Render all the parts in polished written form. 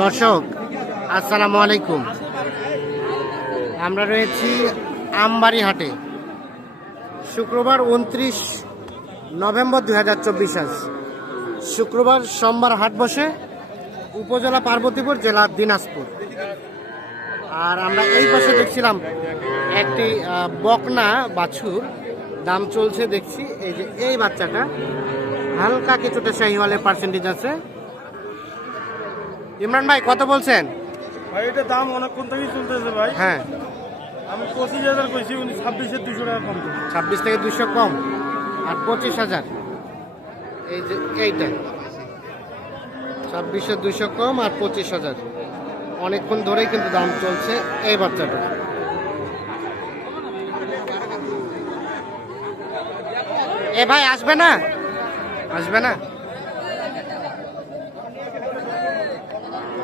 দর্শক আসসালামু আলাইকুম। আমরা রয়েছি আমবাড়ি হাটে। শুক্রবার 29 নভেম্বর 2024 আজ শুক্রবার সোমবার হাট বসে উপজেলা পার্বতীপুর জেলা দিনাজপুর। আর আমরা এই পাশে দেখছিলাম একটি বকনা বাছুর দাম চলছে দেখছি। এই যে এই বাচ্চাটা হালকা কিছুটা শাহিওয়ালের পার্সেন্টেজ আছে। ইমরান ভাই কত বলছেন? ভাই এটা দাম অনেকক্ষণ থেকেই চলতেছে ভাই। হ্যাঁ, আমি 25,000 কইছি, উনি 26,200 টাকা কম দেন। 26 থেকে 200 কম আর 25,000। এই যে এইটা 26,200 কম আর 25,000। অনেকক্ষণ ধরেই কিন্তু দাম চলছে এই বাচ্চাটা। এ ভাই আসবে না, আসবে না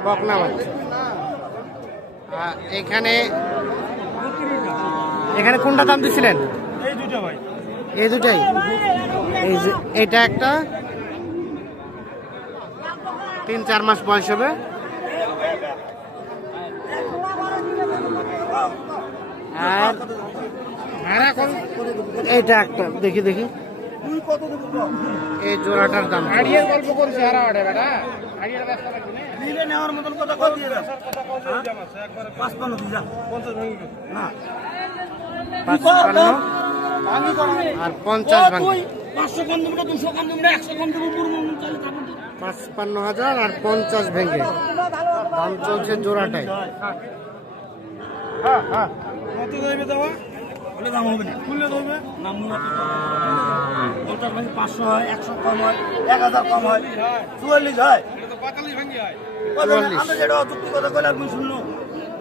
বকনা বাচ্চা। এখানে এখানে কোনটা দাম দিছিলেন? এই দুটো ভাই, এই দুটাই। এই যে এটা একটা 3-4 মাস বয়স হবে। আর এইটা একটা দেখি দেখি এই জোড়াটার দাম গল্প করছি নেওয়ার মতন কথা কত দিয়ে দাও? 55 দিয়ে যা, 50 ভেঙে গেল না, 55 আর 50 ভাঙে। 500 কম দেব না, 200 কম দেব না, 100 কম দেব, পুরো মন চাইলে তারপর 55,000 আর 50 ভেঙে দাম চলছে জোড়াটাই। হ্যাঁ হ্যাঁ কত দেবে দেওয়া? বলে দাম হবে না, খুললে দেবে না। মূল 50 ভাঙে 500 হয়, 100 কম হয়, 1000 কম হয়, 44 হয়, এটা তো 45 ভাঙে হয়। 44 আমি যেটা যুক্তি কথা কইলাম তুমি শুনলো।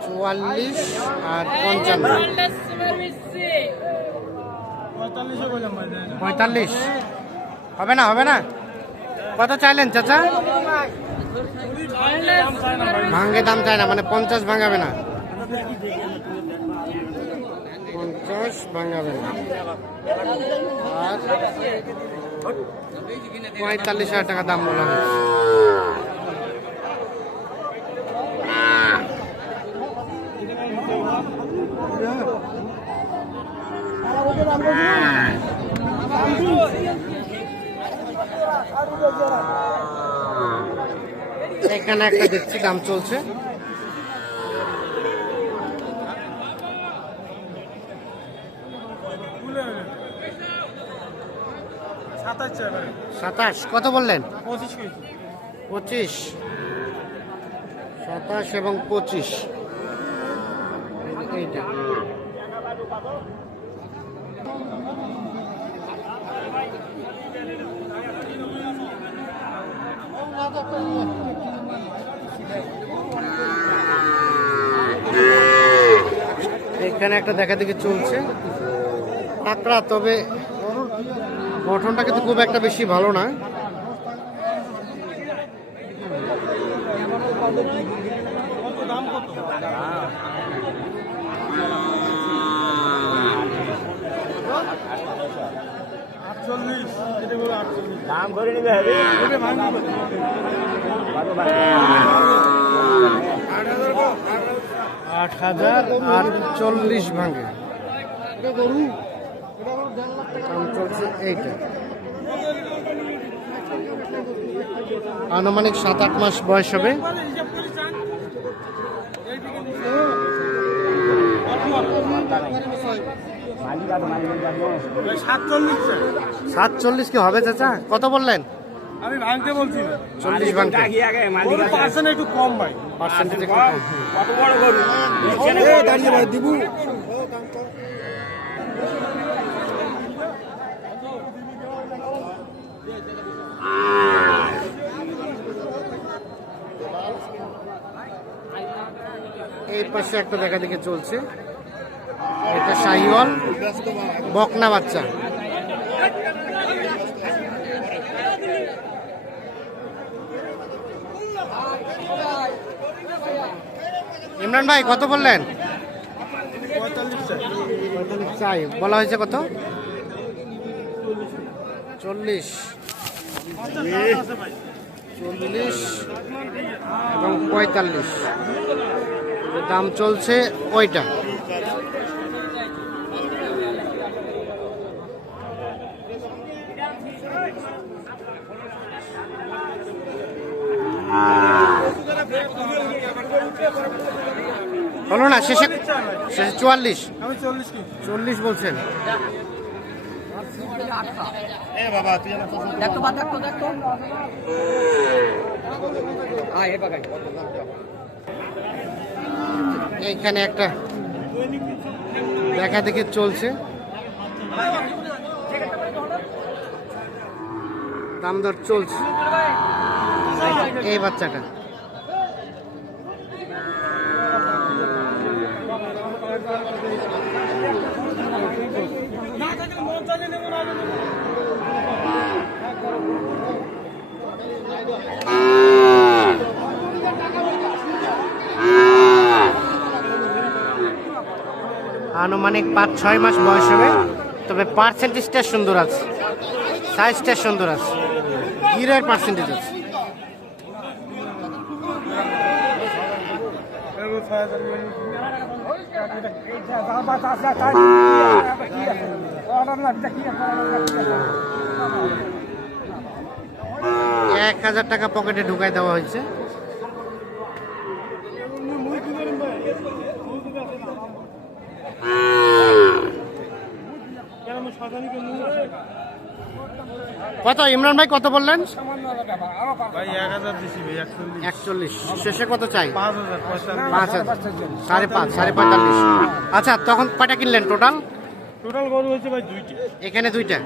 44 আর 55 45 হবে না, হবে না। কত চাইলেন চাচা? ভাঙ্গে দাম চায় না, মানে 50 ভাঙাবে না, 50 ভাঙাবে না। আর 45,000 টাকা দাম বলা হয়েছে। এখানে একটা দেখছি দাম চলছে। সাতাশ কত বললেন? 25, 27 এবং 25। এইটা এখানে একটা দেখা দেখি চলছে পাকড়া, তবে গঠনটা কিন্তু খুব একটা বেশি ভালো না। দাম করে নিবে 8,040 ভাঙে দাম চলছে। এইটা আনুমানিক 7-8 মাস বয়স হবে। 47 কি হবে চাচা? কত বললেন? আমি ভাঙতে বলছি না, 40 ভাঙতে। পার্সেন্ট একটু কম ভাই, পার্সেন্টেজ একটু কম। কত বড় গরু দাঁড়িয়ে ভাই দিবু। এই পাশে একটা দেখা দেখে চলছে, এটা শাহিওয়াল বকনা বাচ্চা। ইমরান ভাই কত বললেন? 45 চাই বলা হয়েছে। কত? 40। 40 এবং 45 দাম চলছে ওইটা। হলো না, শেষে 44। 40 বলছেন। এইখানে একটা দেখা দেখি চলছে, দাম দর চলছে। এই বাচ্চাটা আনুমানিক 5-6 মাস বয়স হবে, তবে পার্সেন্টেজটা সুন্দর আছে, সাইজটা সুন্দর আছে, গিরের পার্সেন্টেজ আছে। টাকা পকেটে ঢুকাই দেওয়া হয়েছে। কত ইমরান ভাই কত বললেন? 41। শেষে কত চাই? 5,000, 5.5, 45। আচ্ছা, তখন কয়টা কিনলেন টোটাল? গরু হয়েছে ভাই 2টি। এখানে 2টা।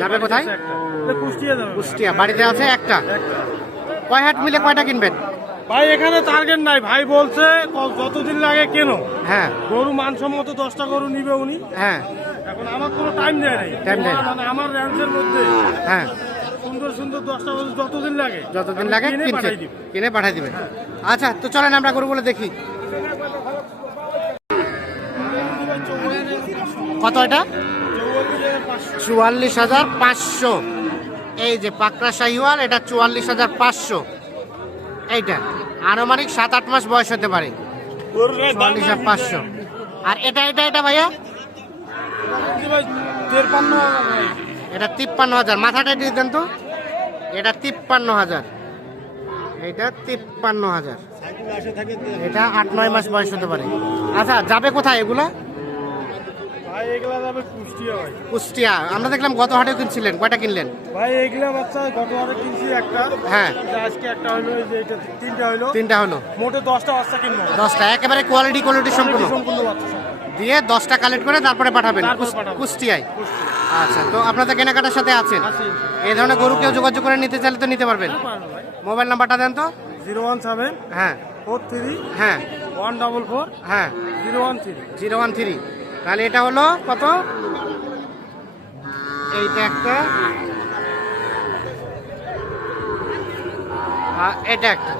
যাবে কোথায়? কুষ্টিয়া যাবে। কুষ্টিয়া। বাড়িতে আছে একটা। কয় হাট মিলে কয়টা কিনবেন ভাই? এখানে টার্গেট নাই, ভাই বলছে যতদিন লাগে কেন। হ্যাঁ, গরু মানসম্মত 10টা গরু নিবে উনি। হ্যাঁ, এখন আমার কোনো টাইম দেয় নাই, টাইম দেয় না। মানে আমার রেঞ্জের মধ্যে হ্যাঁ, সুন্দর সুন্দর 10টা গরু যতদিন লাগে কিনে পাঠিয়ে দিবেন। আচ্ছা, তো চলেন আমরা গরুগুলো দেখি। কত এটা? 44,500। এই যে পাকড়া শাহিওয়াল, এটা 44,500। এইটা আনুমানিক 7-8 মাস বয়স হতে পারে। 44,500। আর এটা এটা এটা ভাইয়া, এটা 53,000। মাথাটা দিয়ে দেন তো। এটা 53,000। এটা 53,000। এটা 8-9 মাস বয়স হতে পারে। আচ্ছা, যাবে কোথায় এগুলা? ভাই এগুলা যাবে কুষ্টিয়া। ভাই কুষ্টিয়া। আমরা দেখলাম গত হাটেও কিনছিলেন, কয়টা কিনলেন? ভাই এগুলা বাচ্চা গত হাটে কিনছি একটা। হ্যাঁ, আজকে একটা হলো, এই যে এটা 3টা হলো। 3টা হলো। মোটে 10টা বাচ্চা কিনবো। 10টা একেবারে কোয়ালিটি সম্পূর্ণ বাচ্চা দিয়ে 10টা কালেক্ট করে তারপরে পাঠাবেন তারপরে পাঠাবো। কুষ্টিয়ায়। আচ্ছা, তো আপনাদের কেনাকাটার সাথে আছেন। এই ধরনের গরু কেউ যোগাযোগ করে নিতে চাইলে তো নিতে পারবেন। মোবাইল নাম্বারটা দেন তো। 017 হ্যাঁ, 43 হ্যাঁ, 144 হ্যাঁ, 013। 013। তাহলে এটা হলো কত? এইটা একটা, এটা একটা।